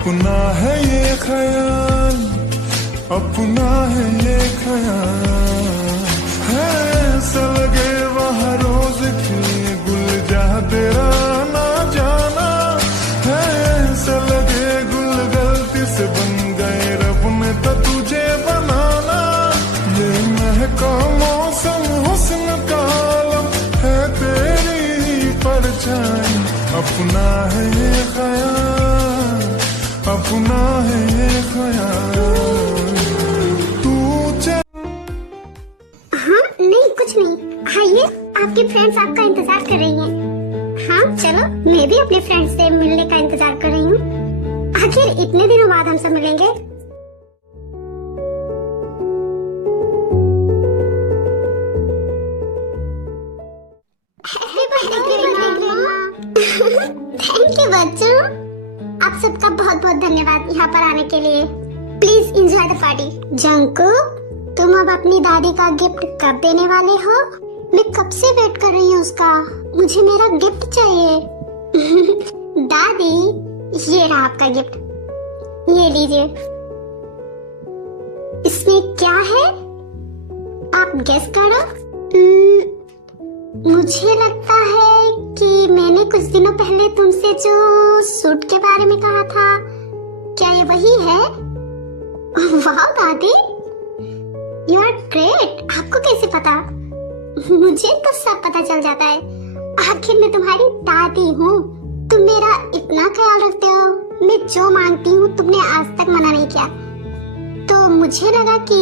अपना है ये ख्याल, अपना है ये ख्याल, है ऐसा लगे वहाँ रोज की गुल जा तेरा ना जाना, है ऐसा लगे गुल गलती से बन गए रब ने तो तुझे बनाना। ये महका मौसम हुस्न का आलम है तेरी परछाई, अपना है ये ख्याल, अपना है ये ख्याल। हाँ नहीं कुछ नहीं, आइए आपकी फ्रेंड्स आपका इंतजार कर रही हैं। हाँ चलो, मैं भी अपने फ्रेंड्स से मिलने का इंतजार कर रही हूँ। आखिर इतने दिनों बाद हम सब मिलेंगे। थैंक यू बच्चों, आप सबका बहुत बहुत धन्यवाद यहाँ पर आने के लिए। Please enjoy the party. Jungkook, तुम अब अपनी दादी का गिफ्ट कब देने वाले हो? मैं कब से वेट कर रही हूँ उसका, मुझे मेरा गिफ्ट चाहिए। दादी, ये रहा आपका गिफ्ट, ये लीजिए। इसमें क्या है आप गेस करो। मुझे लगता है कि मैंने कुछ दिनों पहले तुमसे जो सूट के बारे में कहा था, क्या ये वही है? वाह दादी, यू आर ग्रेट। आपको कैसे पता? मुझे तो सब पता चल जाता है, आखिर मैं तुम्हारी दादी हूँ। तुम मेरा इतना ख्याल रखते हो, मैं जो मांगती हूँ तुमने आज तक मना नहीं किया, तो मुझे लगा कि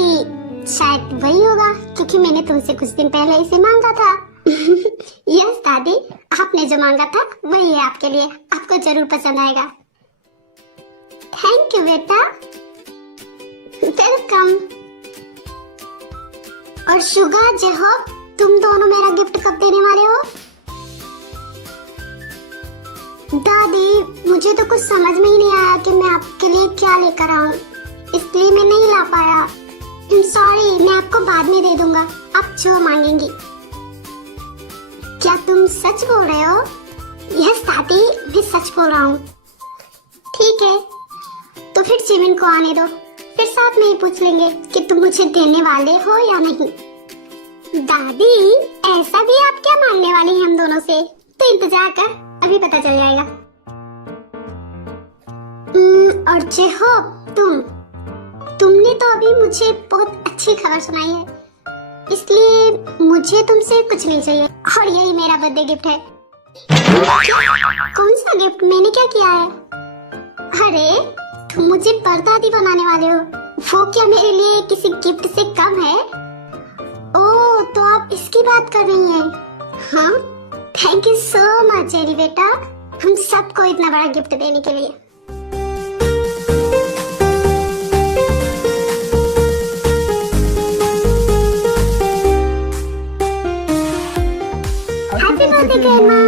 शायद वही होगा, क्योंकि मैंने तुमसे कुछ दिन पहले इसे मांगा था। यस दादी, आपने जो मांगा था वही है आपके लिए, आपको जरूर पसंद आएगा। थैंक यू बेटा, वेलकम। और शुगा, जेहोब, तुम दोनों मेरा गिफ्ट कब देने वाले हो? दादी, मुझे तो कुछ समझ में ही नहीं आया कि मैं आपके लिए क्या लेकर आऊं, इसलिए मैं नहीं ला पाया। सॉरी, मैं आपको बाद में दे दूंगा, आप जो मांगेंगी। क्या तुम सच बोल रहे हो? यस दादी, मैं सच बोल रहा हूँ। ठीक है, तो फिर जिमिन को आने दो, फिर साथ में ही पूछ लेंगे कि तुम मुझे देने वाले हो या नहीं। दादी, ऐसा भी आप क्या मांगने वाली हैं हम दोनों से? तो इंतजार कर, अभी पता चल जाएगा। और जेहोब, तुमने तो अभी मुझे बहुत अच्छी खबर सुनाई है, इसलिए मुझे तुमसे कुछ नहीं चाहिए, और यही मेरा बर्थडे गिफ्ट है। कौन सा गिफ्ट? मैंने क्या किया है? अरे, तुम मुझे परदादी बनाने वाले हो, वो क्या मेरे लिए किसी गिफ्ट से कम है? ओह, तो आप इसकी बात कर रही हैं? हाँ, thank you so much Jerry बेटा, हम सबको इतना बड़ा गिफ्ट देने के लिए। Happy birthday grandma.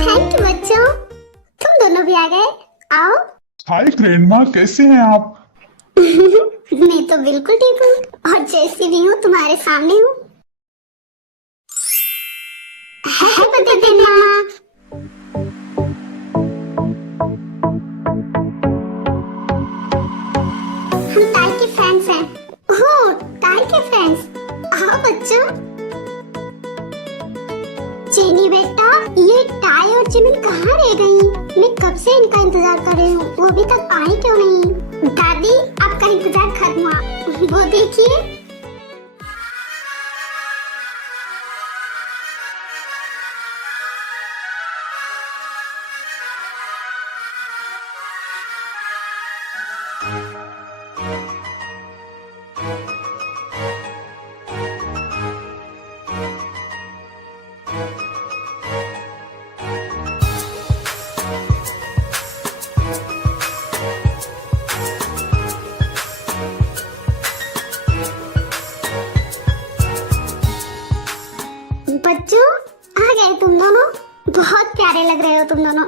Thank you बच्चों, तुम दोनों भी आ गए, आओ। हाय ग्रैंडमा, कैसे हैं आप? मैं तो बिल्कुल ठीक हूँ, और जैसी भी हूँ तुम्हारे सामने हूँ। Happy birthday grandma. हम ताई के फ्रेंड्स हैं। ओह, ताई के फ्रेंड्स, आओ बच्चों। जेनी बेटा, ये टाई और जिमिन कहाँ रह गई? मैं कब से इनका इंतजार कर रही हूँ, वो अभी तक आई क्यों नहीं? दादी, आपका इंतजार खत्म हुआ, वो देखिए। बच्चों, आ गए तुम दोनों, बहुत प्यारे लग रहे हो तुम दोनों।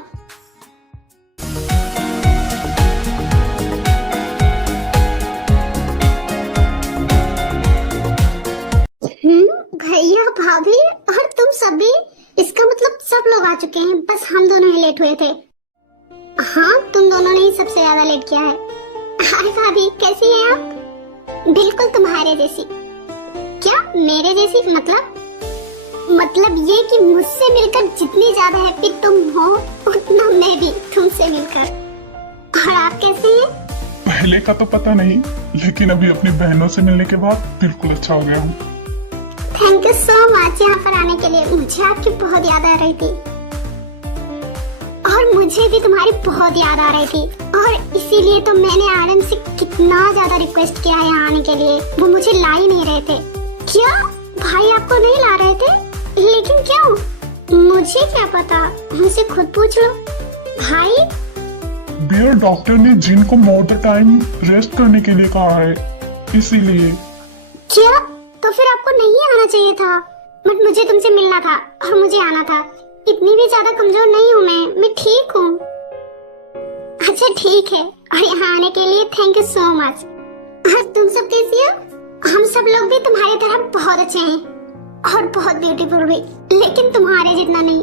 भैया, भाभी और तुम सभी, इसका मतलब सब लोग आ चुके थोड़ा लेट किया है। हाय भाभी, कैसी हैं आप? बिल्कुल तुम्हारे जैसी। क्या मेरे जैसी? मतलब ये कि मुझसे मिलकर जितनी ज्यादा हैप्पी तुम हो उतना मैं भी तुमसे मिलकर। और आप कैसे हैं? पहले का तो पता नहीं, लेकिन अभी अपनी बहनों से मिलने के बाद बिल्कुल अच्छा हो गया हूँ। थैंक यू सो मच यहाँ पर आने के लिए। मुझे आपकी बहुत याद आ रही थी और मुझे भी तुम्हारी बहुत याद आ रही थी, और इसीलिए तो मैंने आरएम से कितना ज्यादा रिक्वेस्ट किया है यहाँ आने के लिए। वो मुझे ला ही नहीं रहे थे। क्या भाई आपको नहीं ला रहे थे? लेकिन क्यों? मुझे क्या पता, उनसे खुद पूछ लो। भाई डियर डॉक्टर ने जिन को मोर द टाइम रेस्ट करने के लिए कहा है, इसीलिए। क्या? तो फिर आपको नहीं आना चाहिए था, बट मुझे तुमसे मिलना था और मुझे आना था। इतनी भी ज्यादा कमजोर नहीं हूँ मैं ठीक हूँ। अच्छा ठीक है, और यहाँ आने के लिए थैंक यू सो मच। और तुम सब कैसी हो? हम सब लोग भी तुम्हारी तरह बहुत अच्छे हैं और बहुत ब्यूटीफुल भी, लेकिन तुम्हारे जितना नहीं।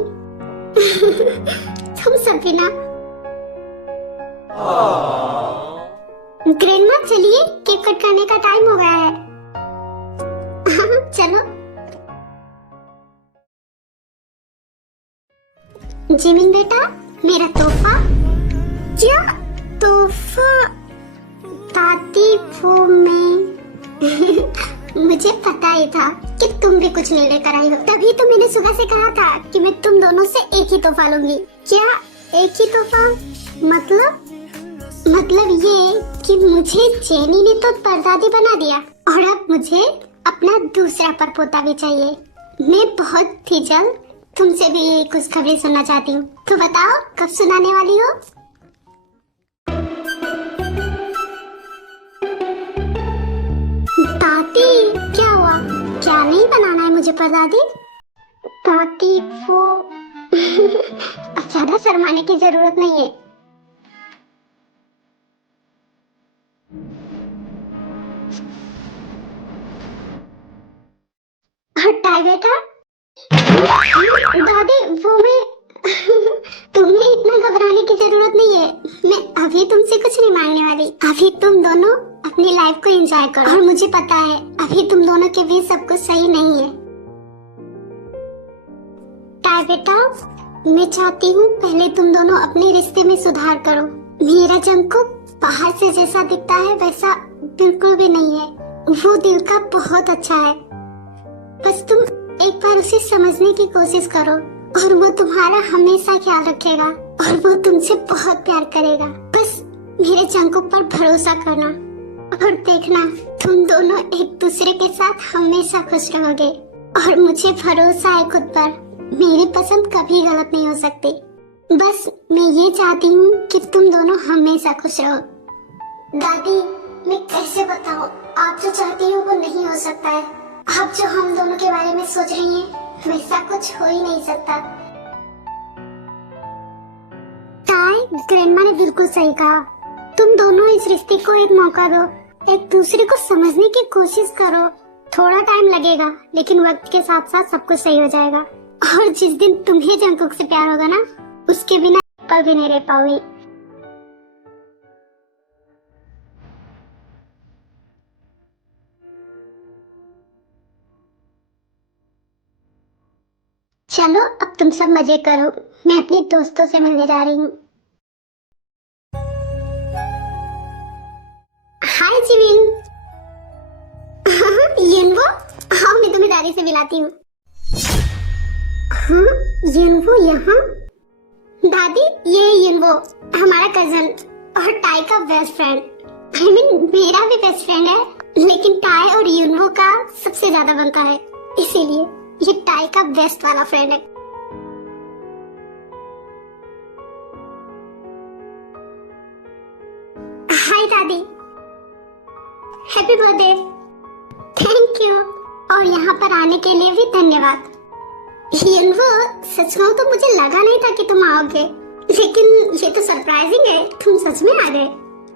तुम सब भी ना। ग्रैंडमा चलिए, केक कट करने का टाइम हो गया है। चलो। जिमिन बेटा, मेरा तोहफा। क्या तोहफा? दादी वो मैं मुझे पता ही था कि तुम भी कुछ नहीं लेकर आई हो, तभी तो मैंने सुबह से कहा था कि मैं तुम दोनों से एक ही तोहफा लूंगी। क्या एक ही तोहफा? मतलब ये कि मुझे जेनी ने तो परदादी बना दिया और अब मुझे अपना दूसरा परपोता भी चाहिए। मैं बहुत ही जल्द तुमसे भी यही खुशखबरी सुनना चाहती हूँ, तो बताओ कब सुनाने वाली हो? दादी क्या हुआ? क्या नहीं बनाना है मुझे परदादी? दादी वो अब ज्यादा शर्माने की जरूरत नहीं है। हटाए बेटा। दादी वो मैं तुम्हें इतना घबराने की जरूरत नहीं है। मैं अभी तुमसे कुछ नहीं मांगने वाली। अभी तुम दोनों अपनी लाइफ को एंजॉय करो, और मुझे पता है अभी तुम दोनों के बीच सब कुछ सही नहीं है। टाई बेटा, मैं चाहती हूँ पहले तुम दोनों अपने रिश्ते में सुधार करो। मेरा जंकुक बाहर से जैसा दिखता है वैसा बिल्कुल भी नहीं है। वो दिल का बहुत अच्छा है, बस तुम एक बार उसे समझने की कोशिश करो और वो तुम्हारा हमेशा ख्याल रखेगा और वो तुमसे बहुत प्यार करेगा। बस मेरे जंकुक पर भरोसा करना और देखना तुम दोनों एक दूसरे के साथ हमेशा खुश रहोगे। और मुझे भरोसा है खुद पर, मेरी पसंद कभी गलत नहीं हो सकती। बस मैं ये चाहती हूँ कि तुम दोनों हमेशा खुश रहो। दादी मैं कैसे बताऊँ, आप जो चाहती हो वो नहीं हो सकता है। आप जो हम दोनों के बारे में सोच रही हैं वैसा कुछ हो ही नहीं सकता। ताई, ग्रैंडमा ने बिल्कुल सही कहा। तुम दोनों इस रिश्ते को एक मौका दो, एक दूसरे को समझने की कोशिश करो। थोड़ा टाइम लगेगा लेकिन वक्त के साथ साथ सब कुछ सही हो जाएगा। और जिस दिन तुम्हें जंकुक से प्यार होगा ना, उसके बिना पल भी नहीं रह पाओगी। चलो अब तुम सब मजे करो, मैं अपने दोस्तों से मिलने जा रही हूँ। हाय जिमिन। यिनवो, हाँ मैं तुम्हें दादी से मिलाती हूँ। हाँ यिनवो यहाँ? दादी ये यिनवो हमारा कजन और टाई का बेस्ट फ्रेंड। I mean, मेरा भी बेस्ट फ्रेंड है, लेकिन टाई और यिनवो का सबसे ज्यादा बनता है, इसीलिए ये टाई का बेस्ट वाला फ्रेंड है। हाय दादी, हैप्पी बर्थडे। थैंक यू, और यहाँ पर आने के लिए भी धन्यवाद। यिनवो, सच कहूँ तो मुझे लगा नहीं था कि तुम आओगे, लेकिन ये तो सरप्राइजिंग है, तुम सच में आ गए।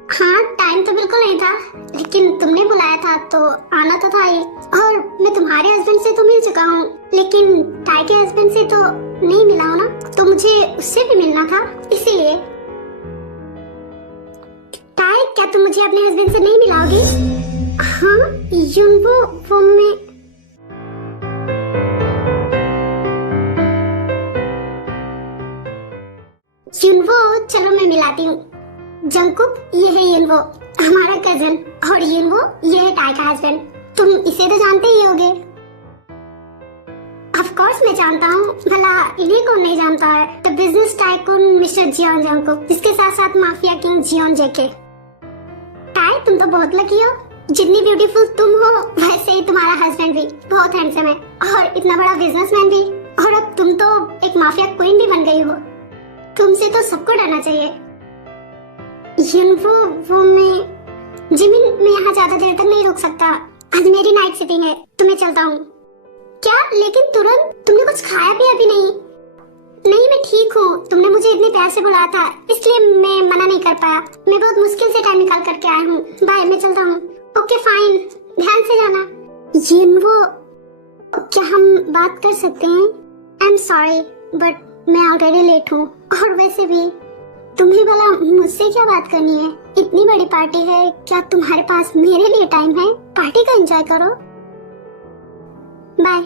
हाँ टाइम तो बिल्कुल नहीं था, लेकिन तुमने बुलाया था तो आना तो था ही। और मैं तुम्हारे हस्बैंड से तो मिल चुका हूँ, लेकिन टाई के हस्बैंड से तो नहीं मिला हूँ ना, तो मुझे उससे भी मिलना था, इसीलिए। क्या तुम मुझे अपने हस्बैंड से नहीं मिलाओगी? हाँ युनवो, वो मैं युनवो, चलो मैं मिलाती हूँ। जंगकुक, ये है युनवो, हमारा कजन, और युनवो ये है टाई का हस्बैंड। तुम इसे तो जानते ही होगे। ऑफ कोर्स मैं जानता हूँ, भला इन्हें कौन नहीं जानता है। The business tycoon mister Jeon Jungkook, जिसके साथ साथ माफिया किंग जियोन जेके। टाई, तुम तो बहुत लकी हो। जितनी ब्यूटीफुल तुम हो वैसे ही तुम्हारा हस्बैंड भी बहुत हैंडसम है, और इतना बड़ा बिजनेसमैन भी, और अब तुम तो एक माफिया क्वीन भी बन गई हो। तुमसे तो सबको डरना चाहिए। युनवो, वो मैं जिमिन, मैं यहाँ ज्यादा देर तक नहीं रुक सकता। आज मेरी नाइट सिटिंग है, तो मैं चलता हूँ। क्या? लेकिन तुरंत? तुमने कुछ खाया पिया भी नहीं? नहीं, मैं ठीक हूँ। तुमने मुझे इतने प्यार से बुलाया था, इसलिए मैं मना नहीं कर पाया। मैं बहुत मुश्किल से टाइम निकाल करके आया हूँ। बाय, मैं चलता हूँ। ओके फाइन, ध्यान से जाना। युनवो, क्या हम बात कर सकते हैं? आई एम सॉरी बट मैं ऑलरेडी लेट हूँ, और वैसे भी तुम्हें भला मुझसे क्या बात करनी है? इतनी बड़ी पार्टी है, क्या तुम्हारे पास मेरे लिए टाइम है? पार्टी का एंजॉय करो। बाय।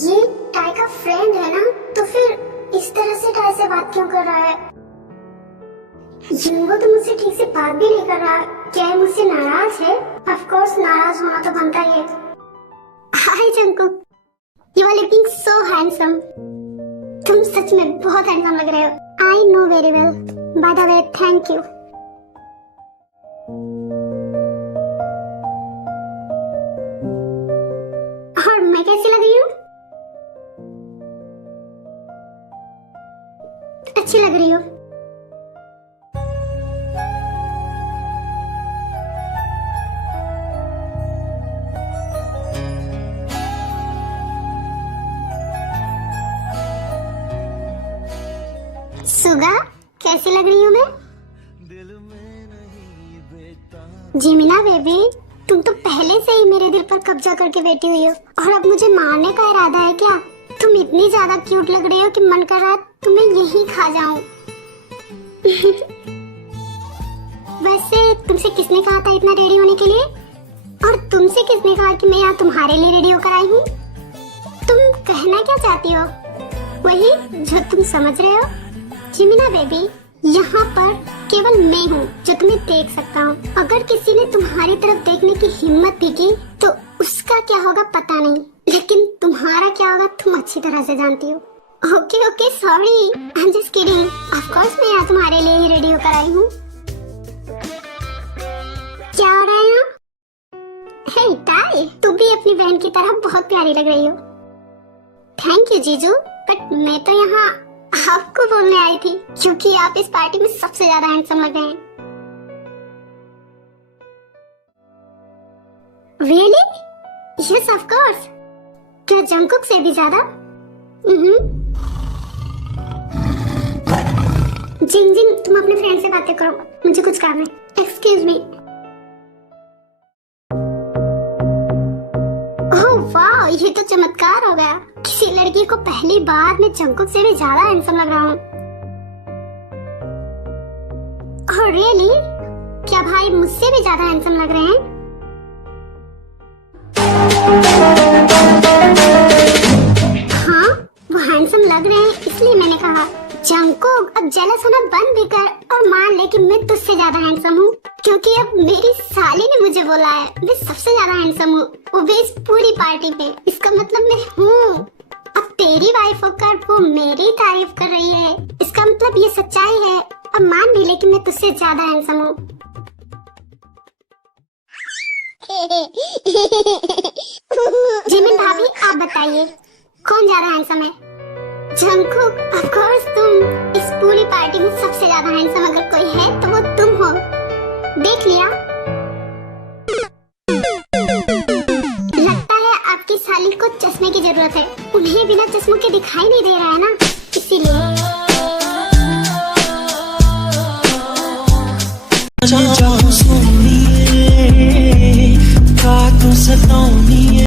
ये टाई का फ्रेंड है ना, तो फिर इस तरह से टाई से बात क्यों कर रहा है? युनवो तो मुझसे ठीक से बात भी नहीं कर रहा। क्या ये मुझसे नाराज है? ऑफ कोर्स नाराज होना तो बनता ही है। Hi Jungkook, you are looking so handsome. तुम सच में बहुत हैंडसम लग रहे हो। I know very well. By the way, thank you. और मैं कैसी लग रही हूँ? अच्छी लग रही हो। सुगा, कैसी लग रही हूँ मैं? जिमिना बेबी, तुम तो पहले से ही मेरे दिल पर कब्जा करके बैठी हुई हो, और अब मुझे मारने का इरादा है क्या? तुम इतनी ज्यादा क्यूट लग रही हो कि मन कर रहा है तुम्हें यहीं खा जाऊं। वैसे तुमसे किसने कहा था इतना रेडी होने के लिए? और तुमसे किसने कहा कि मैं यहाँ तुम्हारे लिए रेडी होकर आई हूँ? तुम कहना क्या चाहती हो? वही जो तुम समझ रहे हो। जिमिना बेबी, यहाँ पर केवल मैं हूँ जो तुम्हें देख सकता हूँ। अगर किसी ने तुम्हारी तरफ देखने की हिम्मत भी की तो उसका क्या होगा पता नहीं, लेकिन तुम्हारा क्या होगा तुम अच्छी तरह से जानती हो। Okay okay, sorry, I am just kidding. Of course मैं यहाँ तुम्हारे लिए ही रेडी होकर आई हूँ। क्या हो रहा है यहाँ? हे टाई, तुम भी अपनी बहन की तरह बहुत प्यारी लग रही हो। थैंक यू जीजू, बट मैं तो यहाँ आपको बोलने आई थी, क्योंकि आप इस पार्टी में सबसे ज्यादा हैंडसम लग रहे हैं। Really? Yes, of course. क्या जंगकुक से भी ज्यादा? जिंग जिंग, तुम अपने फ्रेंड से बातें करो, मुझे कुछ काम है। Excuse me. ओह वाह, ये तो चमत्कार हो गया। किसी लड़की को पहली बार मैं जंगकुक से भी ज्यादा हैंडसम लग रहा हूँ। Oh really? क्या भाई मुझसे भी ज्यादा हैंडसम लग रहे हैं? हाँ, वो हैंडसम लग रहे हैं, इसलिए मैंने कहा। जंगकुक, अब जेलस होना बंद भी कर और मान ले कि मैं तुझसे ज्यादा हैंडसम हूँ, क्योंकि अब मेरी साली ने मुझे बोला है मैं सबसे ज्यादा हैंडसम हूँ, वो भी इस पूरी पार्टी पे। इसका मतलब मैं हूँ। अब तेरी वाइफ होकर वो मेरी तारीफ कर रही है, इसका मतलब ये सच्चाई है। अब मान भी ले कि मैं तुझसे ज्यादा हैंडसम हूँ। जिमिन भाभी, आप बताइए कौन ज्यादा हैंडसम है? जंगकुक, ऑफ कोर्स तुम। इस पूरी पार्टी में सबसे ज्यादा हैंडसम अगर कोई है तो वो तुम हो। देख लिया? लगता है आपकी साली को चश्मे की जरूरत है, उन्हें बिना चश्मों के दिखाई नहीं दे रहा है ना, इसीलिए।